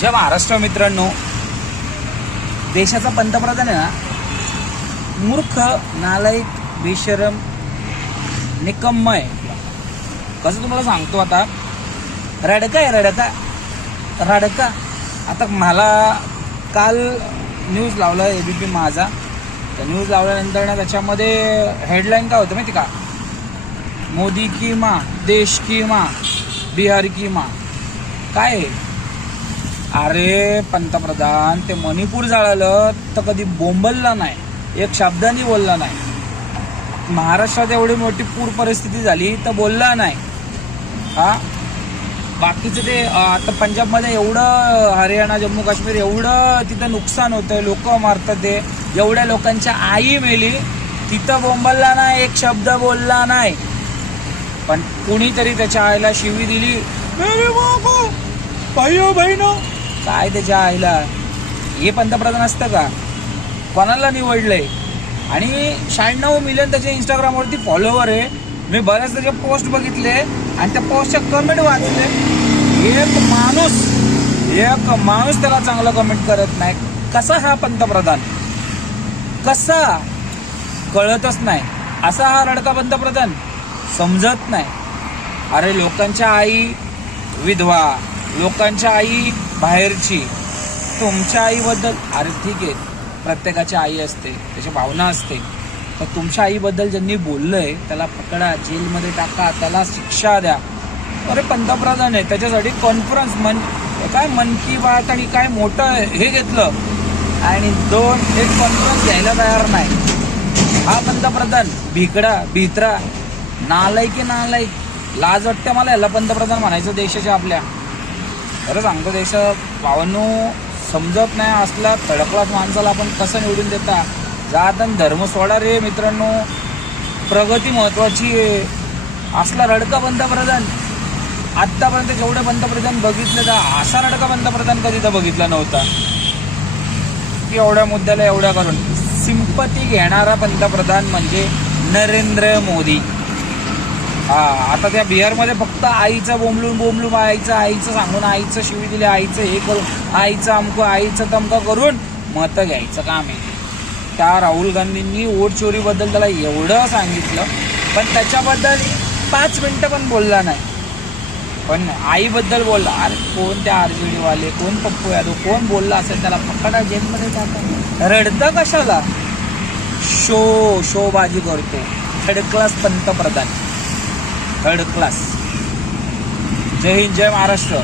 जय महाराष्ट्र मित्रांनो, देशाचा पंतप्रधान आहे ना, मूर्ख, नालायक, बेशरम, निकम्म आहे. कसं तुम्हाला सांगतो, आता रडका आहे, रडका. आता मला काल न्यूज लावलं ABP माझा. त्या न्यूज लावल्यानंतर ना त्याच्यामध्ये हेडलाईन काय होतं माहिती का, मोदी की माँ, देश की माँ, बिहार की माँ. काय अरे पंतप्रधान, ते मणिपूर जाळलं तर कधी बोंबलला नाही, एक शब्दानी बोलला नाही. महाराष्ट्रात एवढी मोठी पूर परिस्थिती झाली तर बोलला नाही. हा बाकीचं ते आता पंजाबमध्ये एवढं, हरियाणा, जम्मू काश्मीर एवढं तिथं नुकसान होतंय, लोक मारतात. ते एवढ्या लोकांच्या आई मेली, तिथं बोंबलला नाही, एक शब्द बोलला नाही. पण कुणीतरी त्याच्या आईला शिवी दिली, भाईओ बहिणो. काय त्याच्या आईला, हे पंतप्रधान असतं का? कोणाला निवडलंय? आणि 96 मिलियन त्याचे इंस्टाग्रामवरती फॉलोवर आहे. मी बऱ्याच त्याचे पोस्ट बघितले आणि त्या पोस्टच्या कमेंट वाचले. एक माणूस त्याला चांगलं कमेंट करत नाही. कसा हा पंतप्रधान, कसा कळतच नाही. असा हा रडका पंतप्रधान समजत नाही. अरे लोकांच्या आई विधवा, लोकांच्या आई बाहेरची, तुमच्या आईबद्दल, अरे ठीक आहे, प्रत्येकाची आई असते, त्याची भावना असते. तर तुमच्या आईबद्दल ज्यांनी बोललंय त्याला पकडा, जेलमध्ये टाका, त्याला शिक्षा द्या. अरे पंतप्रधान आहे, त्याच्यासाठी कॉन्फरन्स मन की बात आणि काय मोठं हे घेतलं आणि एक कॉन्फरन्स घ्यायला तयार नाही. हा पंतप्रधान भित्रा, नालायक. लाज वाटते मला याला पंतप्रधान म्हणायचं देशाच्या आपल्या. खरं सांगतो, देश भावांनो समजत नाही असला थर्ड माणसाला आपण कसं निवडून देता. जात आणि धर्म सोडा रे मित्रांनो, प्रगती महत्वाची आहे. असला रडका पंतप्रधान आत्तापर्यंत जेवढे पंतप्रधान बघितले तर असा रडका पंतप्रधान कधी तर बघितला नव्हता की एवढ्या मुद्द्याला एवढ्या करून सिंपती घेणारा पंतप्रधान म्हणजे नरेंद्र मोदी. हा आता त्या बिहारमध्ये फक्त आईचं बोंबलून आईचं सांगून, आईचं शिवी दिली, आईचं हे करून, आईचं अमकं, आईचं तमकं करून मतं घ्यायचं काम आहे. त्या राहुल गांधींनी वोट चोरीबद्दल त्याला एवढं सांगितलं, पण त्याच्याबद्दल 5 मिनिटं पण बोलला नाही. पण आईबद्दल बोलला. अरे कोण त्या RJD वाले, कोण पप्पू यादव, कोण बोलला असेल त्याला पकडा, जेलमध्ये टाका. रडतं कशाला? शोबाजी करतो. थर्ड क्लास पंतप्रधान, थर्ड क्लास. जय हिंद, जय महाराष्ट्र.